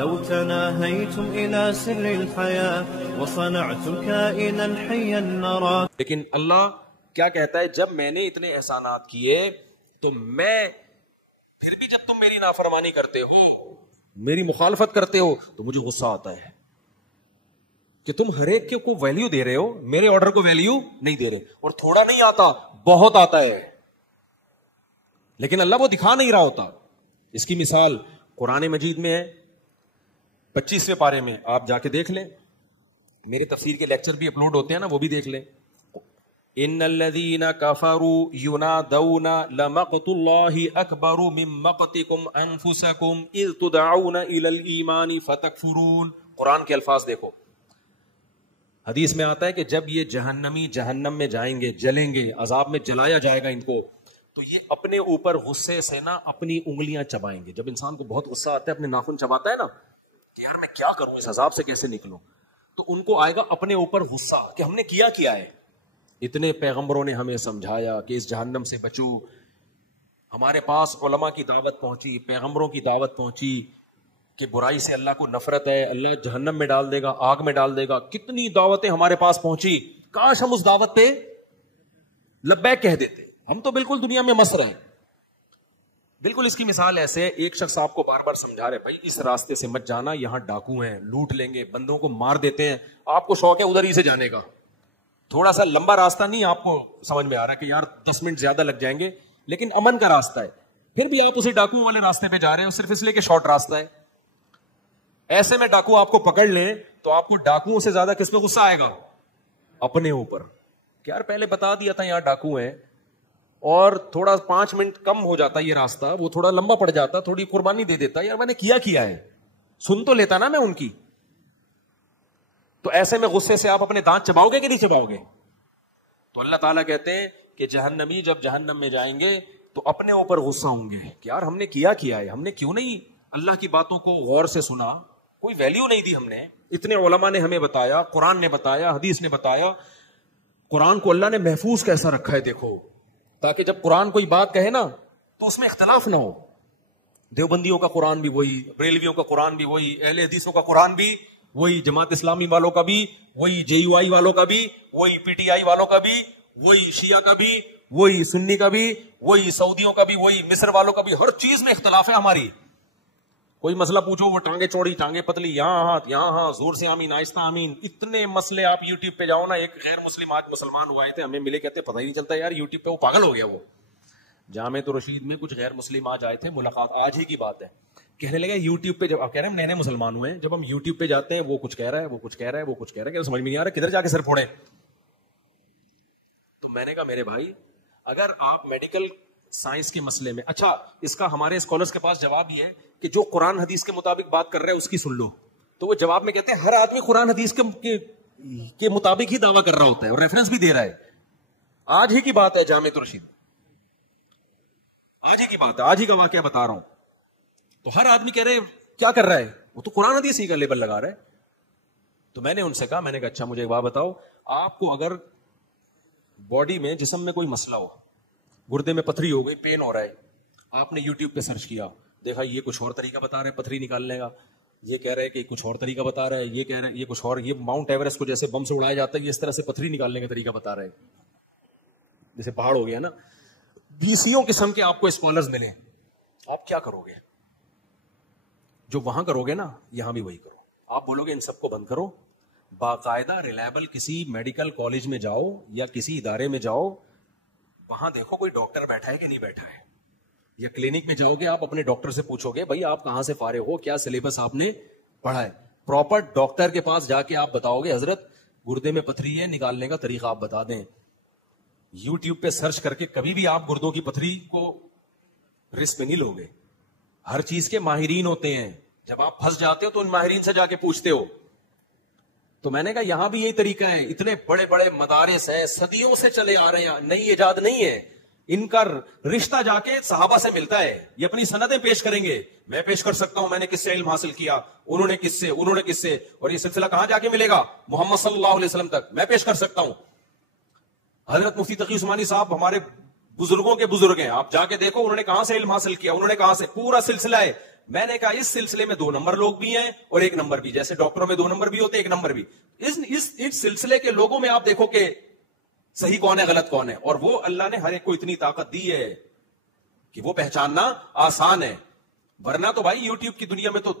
لو تناهيتم إلى سر الحياة وصنعتم كائنا حيا نرى. لیکن اللہ کیا کہتا ہے؟ جب میں نے اتنے احسانات کیے تو میں پھر بھی جب تم میری نافرمانی کرتے ہو، میری مخالفت کرتے ہو، تو مجھے غصہ آتا ہے کہ تم ہر ایک کو ویلیو دے رہے ہو، میرے آرڈر کو ویلیو نہیں دے رہے. اور تھوڑا نہیں آتا، بہت آتا ہے، لیکن اللہ وہ دکھا نہیں رہا ہوتا. اس کی مثال قرآن مجید میں ہے، 25ویں پارے میں. آپ جا کے دیکھ لیں، میرے تفسیر کے لیکچر بھی اپلوڈ ہوتے ہیں نا، وہ بھی دیکھ لیں. ان الذين كفروا ينادون لمقت الله اكبر من مقتكم انفسكم اذ تدعون الى الايمان فتكفرون. قرآن کے الفاظ دیکھو. حدیث میں آتا ہے کہ جب یہ جہنمی جہنم میں جائیں گے، جلیں گے، عذاب میں جلایا جائے گا ان کو، تو یہ اپنے اوپر غصے سے نا اپنی انگلیاں چبائیں گے. جب انسان کو بہت غصہ آتا ہے، اپنے ناخن چباتا ہے نا کہ یار میں کیا کروں، اس عذاب سے کیسے نکلوں، تو ان کو آئے گا اپنے اوپر غصہ کہ ہم نے کیا ہے. اتنے پیغمبروں نے ہمیں سمجھایا کہ اس جہنم سے بچو، ہمارے پاس علماء کی دعوت پہنچی، پیغمبروں کی دعوت پہنچی کہ برائی سے اللہ کو نفرت ہے، اللہ جہنم میں ڈال دے گا، آگ میں ڈال دے گا. کتنی دعوتیں ہمارے پاس پہنچی، کاش ہم اس دعوت پہ لبیک کہہ دیتے. ہم تو بالکل دنیا میں مس رہے ہیں. بالکل اس کی مثال ایسے، ایک شخص آپ کو بار بار سمجھا رہے بھائی اس راستے سے مت جانا، یہاں ڈاکو ہیں، لوٹ لیں گے، بندوں کو مار دیتے ہیں. آپ کو شوق ہے ادھر ہی سے جانے کا، تھوڑا سا لمبا راستہ نہیں آپ کو سمجھ میں آ رہا کہ یار 10 منٹ زیادہ لگ جائیں گے، لیکن امن کا راستہ ہے، پھر بھی آپ اسی ڈاکو والے راستے پہ جا رہے ہیں صرف اس لیے کہ شارٹ راستہ ہے. ایسے میں ڈاکو آپ کو پکڑ لیں تو آپ کو ڈاکوؤں سے زیادہ کس پہ غصہ آئے گا؟ اپنے اوپر. کہ یار پہلے بتا دیا تھا یہاں ڈاکو ہیں، اور تھوڑا 5 منٹ کم ہو جاتا یہ راستہ، وہ تھوڑا لمبا پڑ جاتا، تھوڑی قربانی دے دیتا، یار میں نے کیا ہے، سن تو لیتا نا میں ان کی. تو ایسے میں غصے سے آپ اپنے دانت چباؤ گے کہ نہیں چباؤ گے؟ تو اللہ تعالیٰ کہتے ہیں کہ جہنمی جب جہنم میں جائیں گے تو اپنے اوپر غصہ ہوں گے کہ یار ہم نے کیا ہے، ہم نے کیوں نہیں اللہ کی باتوں کو غور سے سنا، کوئی ویلیو نہیں دی ہم نے. اتنے علماء نے ہمیں بتایا، قرآن نے بتایا، حدیث نے بتایا. قرآن کو اللہ نے محفوظ کیسا رکھا ہے دیکھو، تاکہ جب قرآن کوئی بات کہے نا تو اس میں اختلاف نہ ہو. دیوبندیوں کا قرآن بھی وہی، بریلویوں کا قرآن بھی وہی، اہل حدیثوں کا قرآن بھی وہی، جماعت اسلامی والوں کا بھی وہی، JUI والوں کا بھی وہی، PTI والوں کا بھی وہی، شیعہ کا بھی وہی، سنی کا بھی وہی، سعودیوں کا بھی وہی، مصر والوں کا بھی. ہر چیز میں اختلاف ہے ہماری. کوئی مسئلہ پوچھو وہ ٹانگیں چوڑی ٹانگیں پتلی، یہاں ہاتھ یہاں ہاں، زور سے آمین آہستہ آمین. اتنے مسئلے. آپ یوٹیوب پہ جاؤ نا، ایک غیر مسلم آج مسلمان ہوا تھے، ہمیں ملے، کہتے پتہ ہی نہیں چلتا یار یوٹیوب پہ وہ پاگل ہو گیا. وہ جامع رشید میں کچھ غیر مسلم آج آئے تھے، ملاقات آج ہی کی بات ہے، کہنے لگے یوٹیوب پہ، جب آپ کہہ رہے ہیں ہم نئے مسلمان ہوئے ہیں، جب ہم یوٹیوب پہ جاتے ہیں وہ کچھ کہہ رہا ہے، وہ کچھ کہہ رہا ہے، وہ کچھ کہہ رہا ہے، کہ سمجھ میں نہیں آ رہا کدھر جا کے سر پھوڑے. تو میں نے کہا میرے بھائی اگر آپ میڈیکل سائنس کے مسئلے میں، اچھا اس کا ہمارے اسکالرس کے پاس جواب یہ ہے کہ جو قرآن حدیث کے مطابق بات کر رہے ہیں اس کی سن لو. تو وہ جواب میں کہتے ہیں ہر آدمی قرآن حدیث کے مطابق ہی دعویٰ کر رہا ہوتا ہے اور ریفرنس بھی دے رہا ہے. آج ہی کی بات ہے، جامع رشید، آج ہی کی بات ہے، آج ہی کا واقعہ بتا رہا ہوں. تو ہر آدمی کہہ رہے کیا کر رہا ہے، وہ تو قرآن حدیث ہی کا لیبل لگا رہا ہے. تو میں نے ان سے کہا، میں نے کہا اچھا مجھے ایک بات بتاؤ، آپ کو اگر باڈی میں جسم میں کوئی مسئلہ ہو، گردے میں پتھری ہو گئی، پین ہو رہا ہے، آپ نے یوٹیوب پہ سرچ کیا، دیکھا یہ کچھ اور طریقہ بتا رہے پتھری نکالنے کا، یہ کہہ رہے کہ کچھ اور طریقہ بتا رہا ہے، یہ کہہ رہے یہ کچھ اور، یہ ماؤنٹ ایوریسٹ کو جیسے بم سے اڑایا جاتا ہے، یہ اس طرح سے پتھری نکالنے کا طریقہ بتا رہے، جیسے پہاڑ ہو گیا نا. 20 قسم کے آپ کو اسکالرز ملے، آپ کیا کرو گے؟ جو وہاں کرو گے نا یہاں بھی وہی کرو. آپ بولو گے ان سب کو بند کرو، باقاعدہ ریلائبل کسی میڈیکل کالج میں جاؤ یا کسی ادارے میں جاؤ، وہاں دیکھو کوئی ڈاکٹر بیٹھا ہے کہ نہیں بیٹھا ہے، یا کلینک میں جاؤ گے آپ اپنے ڈاکٹر سے پوچھو گے بھائی آپ کہاں سے فارغ ہو، کیا سلیبس آپ نے پڑھا ہے. پراپر ڈاکٹر کے پاس جا کے آپ بتاؤ گے حضرت گردے میں پتھری ہے، نکالنے کا طریقہ آپ بتا دیں. یوٹیوب پہ سرچ کر کے کبھی بھی آپ گردوں کی پتھری کو رسک میں نہیں لو گے. ہر چیز کے ماہرین ہوتے ہیں، جب آپ پھنس جاتے ہو تو ان ماہرین سے جا کے پوچھتے ہو. تو میں نے کہا یہاں بھی یہی طریقہ ہے. اتنے بڑے بڑے مدارس ہیں، صدیوں سے چلے آ رہے ہیں، نئی ایجاد نہیں ہے. ان کا رشتہ جا کے صحابہ سے ملتا ہے. یہ اپنی سندیں پیش کریں گے، میں پیش کر سکتا ہوں میں نے کس سے علم حاصل کیا، انہوں نے کس سے، انہوں نے کس سے، اور یہ سلسلہ کہاں جا کے ملے گا؟ محمد صلی اللہ علیہ وسلم تک میں پیش کر سکتا ہوں. حضرت مفتی تقی عثمانی صاحب ہمارے بزرگوں کے بزرگ ہیں، آپ جا کے دیکھو انہوں نے کہاں سے علم حاصل کیا، انہوں نے کہاں سے، پورا سلسلہ ہے. میں نے کہا اس سلسلے میں 2 نمبر لوگ بھی ہیں اور 1 نمبر بھی, جیسے ڈاکٹروں میں 2 نمبر بھی ہوتے 1 نمبر بھی. اس سلسلے کے لوگوں میں آپ دیکھو کہ صحیح کون ہے غلط کون ہے, اور وہ اللہ نے ہر ایک کو اتنی طاقت دی ہے کہ وہ پہچاننا آسان ہے. ورنہ تو بھائی یوٹیوب کی دنیا میں تو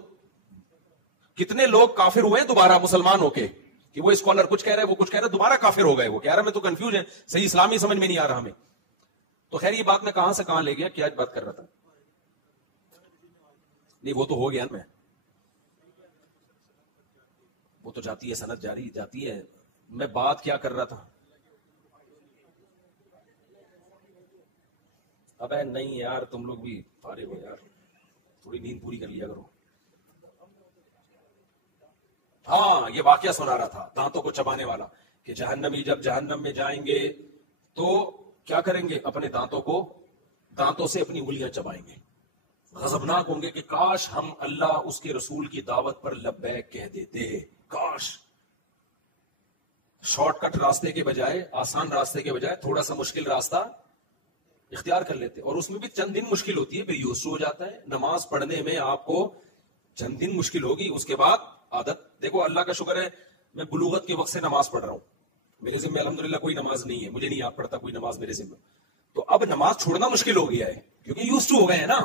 کتنے لوگ کافر ہوئے دوبارہ مسلمان ہو کے, کہ وہ اسکالر کچھ کہہ رہے وہ کچھ کہہ رہے دوبارہ کافر ہو گئے. وہ کہہ رہا میں تو کنفیوز ہے, صحیح اسلامی سمجھ میں نہیں آ رہا ہمیں. تو خیر یہ بات میں کہاں سے کہاں لے گیا, کیا بات کر رہا تھا؟ نہیں وہ تو ہو گیا, میں وہ تو جاتی ہے, سند جاری جاتی ہے. میں بات کیا کر رہا تھا؟ ابے نہیں یار, تم لوگ بھی فارغ ہو یار, تھوڑی نیند پوری کر لیا کرو. ہاں یہ واقعہ سنا رہا تھا دانتوں کو چبانے والا, کہ جہنمی جب جہنم میں جائیں گے تو کیا کریں گے, اپنے دانتوں سے اپنی انگلیاں چبائیں گے. غضبناک ہوں گے کہ کاش ہم اللہ اس کے رسول کی دعوت پر لبیک کہہ دیتے, کاش شارٹ کٹ راستے کے بجائے, آسان راستے کے بجائے تھوڑا سا مشکل راستہ اختیار کر لیتے. اور اس میں بھی چند دن مشکل ہوتی ہے, پھر یوز ہو جاتا ہے. نماز پڑھنے میں آپ کو چند دن مشکل ہوگی, اس کے بعد عادت. دیکھو اللہ کا شکر ہے میں بلوغت کے وقت سے نماز پڑھ رہا ہوں, میرے ذمہ الحمدللہ کوئی نماز نہیں ہے, مجھے نہیں یاد پڑتا کوئی نماز میرے ذمہ. تو اب نماز چھوڑنا مشکل ہو گیا ہے کیونکہ یوز ٹو ہو گئے ہیں نا.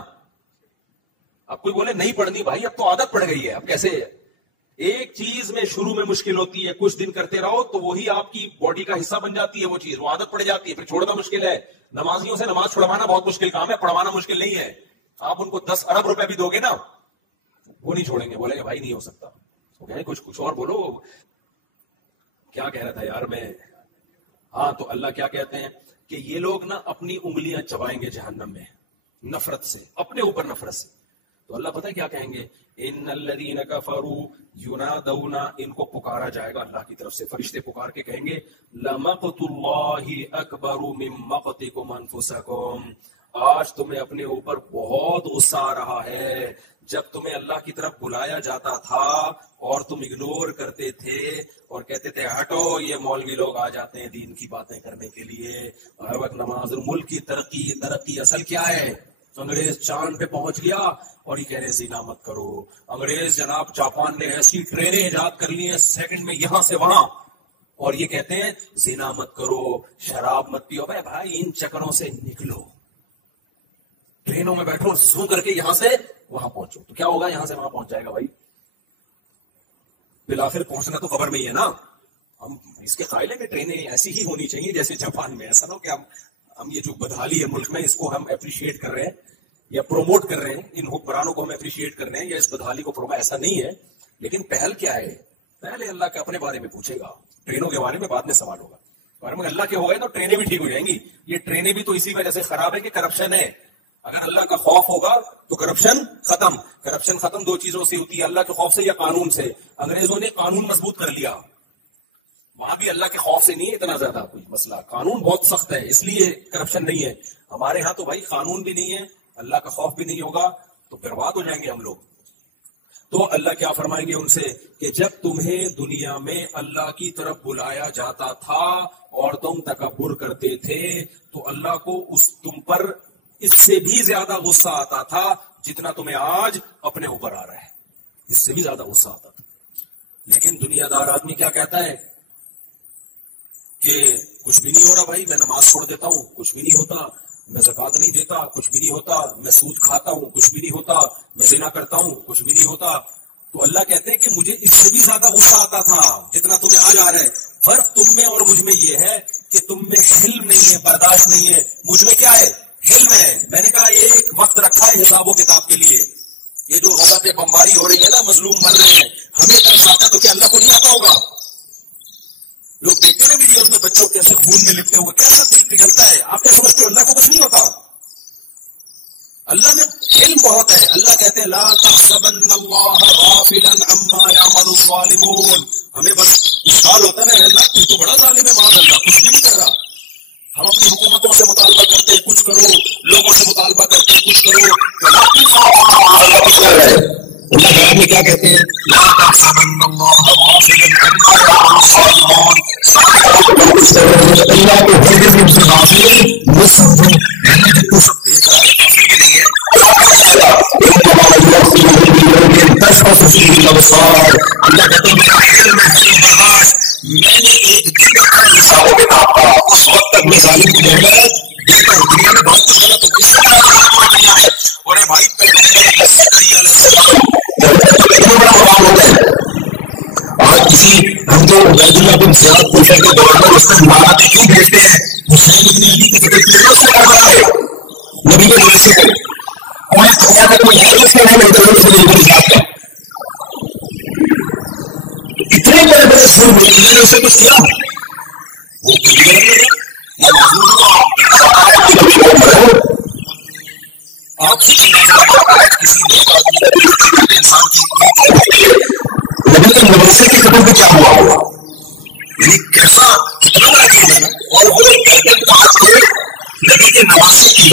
اب کوئی بولے نہیں پڑھنی, بھائی اب تو عادت پڑ گئی ہے. اب کیسے ایک چیز میں شروع میں مشکل ہوتی ہے, کچھ دن کرتے رہو تو وہی آپ کی باڈی کا حصہ بن جاتی ہے, وہ چیز وہ عادت پڑ جاتی ہے, پھر چھوڑنا مشکل ہے. نمازیوں سے نماز چھڑوانا بہت مشکل کام ہے, پڑھوانا مشکل نہیں ہے. آپ ان کو 10 ارب روپے بھی دو گے نا, وہ نہیں چھوڑیں گے, بولیں گے بھائی نہیں ہو سکتا. کچھ اور بولو. کیا کہہ رہا تھا یار میں؟ ہاں تو اللہ کیا کہتے ہیں کہ یہ لوگ نا اپنی انگلیاں چبائیں گے جہنم میں نفرت سے, اپنے اوپر نفرت سے. تو اللہ پتہ ہے کیا کہیں گے, ان الذین کفروا ینادون, ان کو پکارا جائے گا اللہ کی طرف سے, فرشتے پکار کے کہیں گے لمقت اللہ اکبر من مقتکم انفسکم, آج تمہیں اپنے اوپر بہت غصہ آ رہا ہے. جب تمہیں اللہ کی طرف بلایا جاتا تھا اور تم اگنور کرتے تھے اور کہتے تھے ہٹو, یہ مولوی لوگ آ جاتے ہیں دین کی باتیں کرنے کے لیے, ہر وقت نماز. ملک کی ترقی اصل کیا ہے؟ انگریز چاند پہ پہنچ گیا اور یہ کہہ رہے زنا مت کرو. انگریز جناب جاپان نے ایسی ٹرینیں ایجاد کر لی ہیں سیکنڈ میں یہاں سے وہاں, اور یہ کہتے ہیں زنا مت کرو, شراب مت پیو. بھائی ان چکروں سے نکلو, ٹرینوں میں بیٹھو, سو کر کے یہاں سے وہاں پہنچو. تو کیا ہوگا, یہاں سے وہاں پہنچ جائے گا بھائی, بالآخر پہنچنا تو خبر میں ہی ہے نا. ہم اس کے قائل ہیں کہ ٹرینیں ایسی ہی ہونی چاہیے جیسے جاپان میں. ایسا نہ ہو کہ ہم یہ جو بدحالی ہے ملک میں اس کو ہم اپریشیٹ کر رہے ہیں یا پروموٹ کر رہے ہیں, ان حکمرانوں کو ہم اپریشیٹ کر رہے ہیں یا اس بدحالی کو پروموٹ, ایسا نہیں ہے. لیکن پہل کیا ہے, پہلے اللہ کے اپنے بارے میں پوچھے گا, ٹرینوں کے بارے میں بعد میں سوال ہوگا. اور میں اللہ کے ہو گئے تو ٹرینیں بھی ٹھیک ہو جائیں گی. یہ ٹرینیں بھی تو اسی وجہ سے خراب ہے کہ کرپشن ہے. اگر اللہ کا خوف ہوگا تو کرپشن ختم. کرپشن ختم 2 چیزوں سے ہوتی ہے, اللہ کے خوف سے یا قانون سے. انگریزوں نے قانون مضبوط کر لیا, وہاں بھی اللہ کے خوف سے نہیں ہے اتنا زیادہ کوئی مسئلہ, قانون بہت سخت ہے اس لیے کرپشن نہیں ہے. ہمارے ہاں تو بھائی قانون بھی نہیں ہے, اللہ کا خوف بھی نہیں ہوگا, تو برباد ہو جائیں گے ہم لوگ. تو اللہ کیا فرمائیں گے ان سے کہ جب تمہیں دنیا میں اللہ کی طرف بلایا جاتا تھا اور تم تکبر کرتے تھے تو اللہ کو تم پر اس سے بھی زیادہ غصہ آتا تھا جتنا تمہیں آج اپنے اوپر آ رہا ہے, اس سے بھی زیادہ غصہ آتا تھا. لیکن دنیا دار آدمی کیا کہتا ہے کہ کچھ بھی نہیں ہو رہا بھائی, میں نماز چھوڑ دیتا ہوں, کچھ بھی نہیں ہوتا, میں زکات نہیں دیتا, کچھ بھی نہیں ہوتا, میں سود کھاتا ہوں, کچھ بھی نہیں ہوتا, میں زنا کرتا ہوں, کچھ بھی نہیں ہوتا. تو اللہ کہتے ہیں کہ مجھے اس سے بھی زیادہ غصہ آتا تھا جتنا تمہیں آج آ رہا ہے. فرق تم میں اور مجھ میں یہ ہے کہ تم میں حلم نہیں ہے, برداشت نہیں ہے. مجھ میں کیا ہے, حلم ہے. میں نے کہا ایک وقت رکھا ہے حساب و کتاب کے لیے. یہ جو غزہ پہ بمباری ہو رہی ہے نا, مظلوم مر رہے ہیں, ہمیں طرف آتا تو کیا اللہ کو نہیں آتا ہوگا؟ لوگ دیکھتے ہیں ویڈیوز میں بچوں کیسے خون میں لپٹے ہوئے, کیسا دل پگھلتا ہے. آپ کیا سمجھتے ہو اللہ کو کچھ نہیں ہوتا؟ اللہ میں علم بہت ہے. اللہ کہتے ہیں لا تحسبن اللہ غافلا عما يعمل الظالمون. ہمیں بس اشکال ہوتا ہے نا, اللہ تو بڑا ظالم ہے, معاذ اللہ, کچھ بھی نہیں کر رہا. ہم اپنی حکومتوں سے مطالبہ کرتے ہیں کچھ کرو, لوگوں سے مطالبہ کرتے ہیں کچھ کرو, اللہ میں کیا کہتے ہیں لا تحسبن اللہ غافلا عما يعمل الظالمون. اللہ کو ہرگز ان سے غافل مت سمجھو, میں نے تو سب دیکھ رہا ہے, کافی بھی نہیں ہے. فيه الابصار. اللہ کہتے ہیں میرا علم ہے برداشت، میں نے ایک دن رکھا حساب و کتاب کا، اس وقت تک میں ظالم کی محنت دیتا ہوں. دنیا میں بہت کچھ غلط ہے، کس سے بڑا دنیا ہے. اور بھائی زکریا علیہ السلام کتنا بڑا مقام ہوتا ہے. آج کسی ہم تو عبید اللہ بن زیاد کوفہ کے گورنر اس میں عمارتیں کیوں بھیجتے ہیں؟ حسین بن علی کی ٹکٹ لے لو، اس سے کر رہا ہے نبی کے نواسے کو. پوری دنیا میں کوئی ہے جس کے نام انٹرنیٹ سے لے کر حساب کا. اتنے بڑے بڑے سر میں نے اسے کچھ کیا وہ آپ سے کسی انسان کی نبی کے نواسے کے قدم پہ کیا ہوا ہوگا، یعنی کیسا کتنا بڑا چیز ہے. اور وہ گردن کاٹ کے نبی کے نواسے کی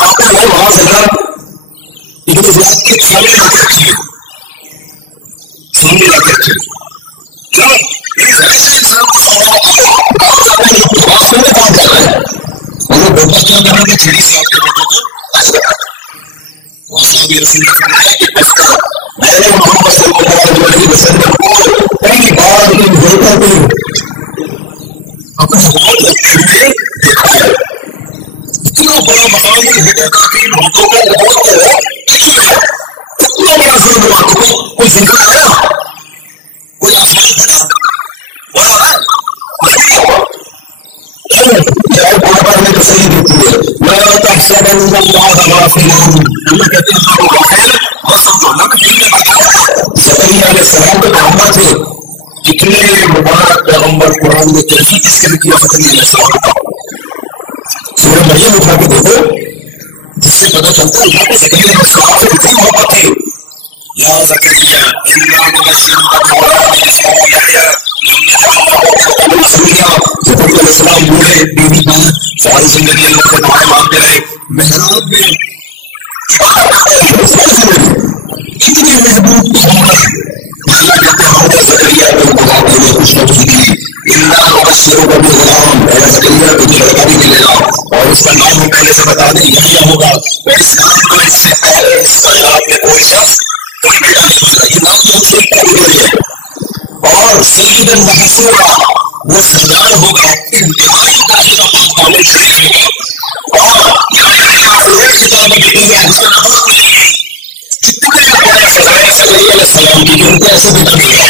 آپ نے وہاں سزا لیکن اس بات کی سامنے لا کے رکھی ہے، سامنے لا کے رکھی کیا اس ایسے انسان کو سوال میں کام کر رہا ہے. اور بیٹا کیا کر رہا ہے؟ چھڑی سے آپ کے بیٹوں کو صحابی رسول نے فرمایا کہ بس کا میں نے محمد صلی اللہ علیہ وسلم کو پہلی بار ان بیٹوں کو اپنے ہاتھ رکھتے ہوئے دیکھا ہے. اتنا بڑا مقام ہے کہ ان ہاتھوں کا بہت ہے، اتنا بڑا ظلم ہاتھوں کو کوئی ذکر آیا، کوئی آسمان بنا بڑا ہے بار بار ہمیں تسلی دیتی ہے. اللہ کہتے ہیں اللہ کو غافل اور سمجھو نہ کہ دل میں بتایا. زکریا علیہ السلام کے پیغمبر تھے، کتنے مبارک پیغمبر قرآن میں کیفیت اس کے کیا زکریا علیہ السلام کا. سورہ مریم اٹھا کے دیکھو جس سے پتہ چلتا ہے اللہ کو زکریا علیہ السلام سے کتنی محبت تھی. یا زکریا انا نبشرک بغلام اسمہ یحییٰ زکریا علیہ السلام بوڑھے بیوی کا ساری زندگی اللہ سے دعائیں مانگتے رہے، محراب میں عبادت کرتے رہے ساری زندگی. اتنی محبوب عمر اللہ کہتے ہیں ہم نے زکریا کو بغا کے لیے خوشخبری دی. انا نبشرک بغلام، اے زکریا تجھے لڑکا بھی ملے گا اور اس کا نام ہم پہلے سے بتا دیں یحییٰ ہوگا. اور اس نام کو اس سے پہلے اس کائنات میں کوئی شخص کوئی بیٹا نہیں ہوگا. یہ نام تو سے پہلے ہوئی ہے. اور سیداً وحصورا، وہ سردار ہوگا، انتہائی داخلہ مقام شریف ہوگا. اور کتاب میں بیٹی ہے اس کا نام نہیں ہے. کتنے بڑے فضائل زکریا علیہ السلام کی کہ ان کو ایسے بیٹا مل گیا.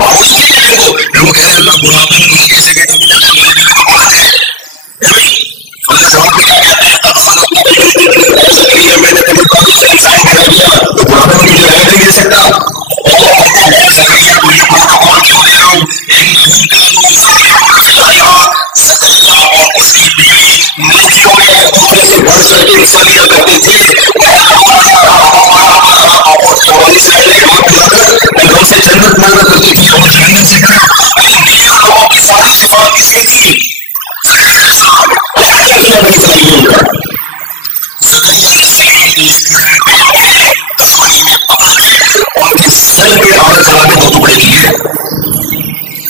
اور اس کے لیے وہ کہہ رہے اللہ بڑھاپے میں مجھے کیسے بیٹا ملا تھا، میرے دل کو بات ہے. اللہ جواب میں کیا کہتا ہے زکریا میں نے تمہیں کافی سے انسان بنا دیا تو بڑھاپے میں مجھے رہنے نہیں دے سکتا. اور زکریا کو یہ پروٹوکول کیوں دے رہا ہوں؟ زکریا اور اس کی بیوی نیکیوں میں ایک دوسرے سے بڑھ چڑھ کے حصہ لیا کرتے تھے. اور 44 پہلے وہاں پہ جا کر اللہ سے جنت مانگا کرتی تھی اور جنت سے کرا. انبیاء لوگوں کی ساری صفات کس کی تھی؟ زکریا علیہ السلام نے کہانی میں پکڑ کے اور کے سر پہ آگ چلا کے 2 ٹکڑے کیے.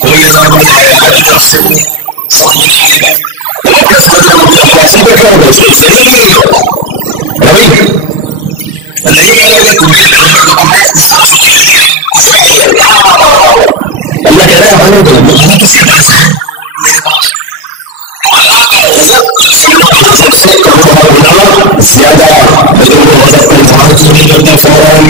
کوئی ایسا بڑھ جائے اللہ کی طرف سے وہ سمجھ نہیں آئے گا. بیٹھا ہوگا اس کو صحیح نہیں ہوگا ربی نہیں کہہ رہے کہ تمہیں پیغمبر کو تم نے اس طرح سے کھیل دیا. اللہ کہہ رہا ہے ہمیں تو اللہ کس کے پاس ہے؟ میرے پاس. اللہ کا رزق سے کروڑا گنا زیادہ، لیکن وہ رزق کو اظہار کیوں نہیں کرتا فوراً؟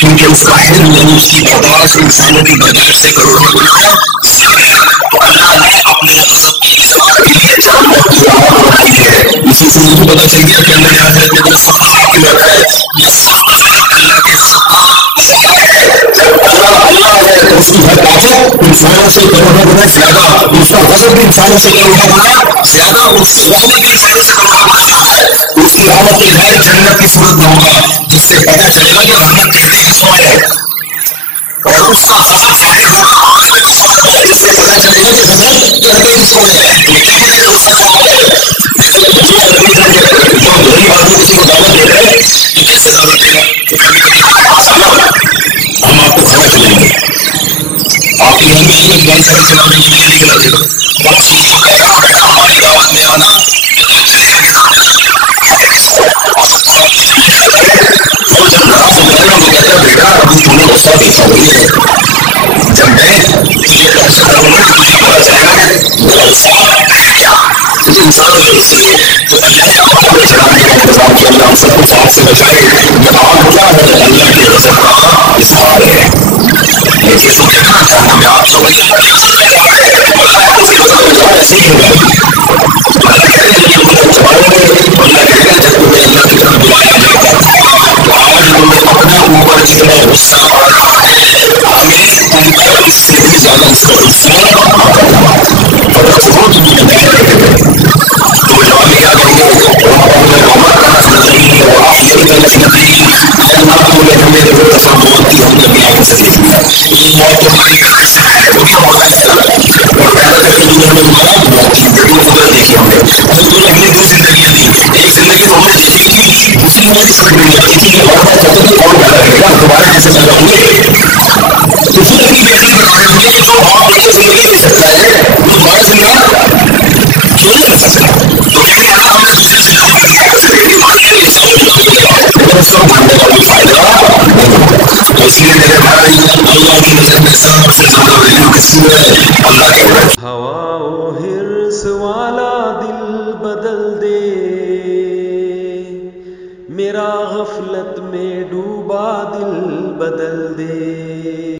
کیونکہ اس کا علم یعنی اس کی برداشت انسانوں کی برداشت سے کروڑا گنا زیادہ ہے. تو اللہ نے اپنے رزق کی اظہار کے لیے جانور کی آواز بنائی ہے. اسی سے مجھے پتا چل گیا کہ اللہ آخرت میں جو سب کی لڑکا ہے یہ سب اللہ کے رزق کا اظہار ہے. جب اللہ ہے تو اس کی ہر طاقت انسانوں سے کروڑا گنا زیادہ، اس کا رزق بھی انسانوں سے کروڑا گنا زیادہ، اس کی رحمت بھی انسانوں سے کروڑا گنا زیادہ ہے. اس کی رحمت کے غیر جنت کی صورت میں ہوگا جس سے پتا چلے گا کہ رحمت کہتے کس کو ہے. اور اس کا غضب ظاہر ہوگا آگ میں کس کو ہے جس سے پتا چلے گا کہ غضب کہتے کس کو ہے. لیکن اس کا جواب ہے جو غریب آدمی کسی کو دعوت دے رہے ہیں تو کیسے دعوت دے گا کہ کبھی کبھی ہمارے پاس آنا ہم آپ کو کھانا کھلائیں گے. آپ کی گھر میں ایک گاڑی سائیکل چلانے کے لیے نکلا دے گا. بڑا سوچ کو کہے گا بیٹا ہماری دعوت میں آنا وہ جب ناراض ہو جائے گا وہ کہتا ہے بیٹا ابو کی قولی ہے جب میں یہ ٹچ کروں گا تو مجھے پتا چلے گا میرا انسان ہے کیا. کیونکہ انسان اس لیے تو اللہ نے آگ میں چڑھانے کا انتظام کیا. اللہ ہم سب کو آگ سے بچائے. یہ آگ کیا ہے؟ اللہ کی غضب کا اظہار ہے. یہ چیز مجھے کہاں جاننا میں آپ کو ایسے ہی ہوگا. اللہ کہتے ہیں جب تم چباؤ گے اللہ کہتے ہیں جب تمہیں اللہ کی طرف بلایا جائے گا تو آج ہمیں اپنے اوپر جتنا غصہ آ رہا ہے ہمیں تم پر اس سے بھی زیادہ اس کا غصہ پتہ چھوڑو تم نے نہیں رہے تو جواب کیا کہیں گے عمر کا نہیں اور آخر کا نہیں اللہ تم نے ہمیں دو دفعہ موت دی ہم نے بھی آگے سے دیکھ لیا یہ موت تمہاری گھر سے ہے تو کیا ہوگا اور پیدا کر کے دنیا میں مارا موت کی دو خبر دیکھی ہم نے اصل تو ہمیں دو زندگیاں دی ایک زندگی تو ہم نے دیکھی تھی دوسری ہماری سمجھ میں نہیں آتی تھی کہ اور بات ہوتا تو کون پیدا کرے گا دوبارہ کیسے پیدا ہوں گے تو پھر اتنی بہتری بتا رہے ہوں گے جو باپ بچے زندگی دے سکتا ہے وہ دوبارہ زندہ کیوں نہیں کر سکتا تو کہیں گے ہم نے دوسری زندگی کر دیا کیسے دیکھیں ماننے کے سب لیکن اس کو ماننے کا کوئی فائدہ نہیں ہوتا. تو اس لیے میرے بھائی اللہ کی نظر میں سب سے زیادہ ویلیو کس کی ہے؟ اللہ کے ہے. ہوا و حرص والا دل بدل دے میرا غفلت میں ڈوبا دل بدل دے.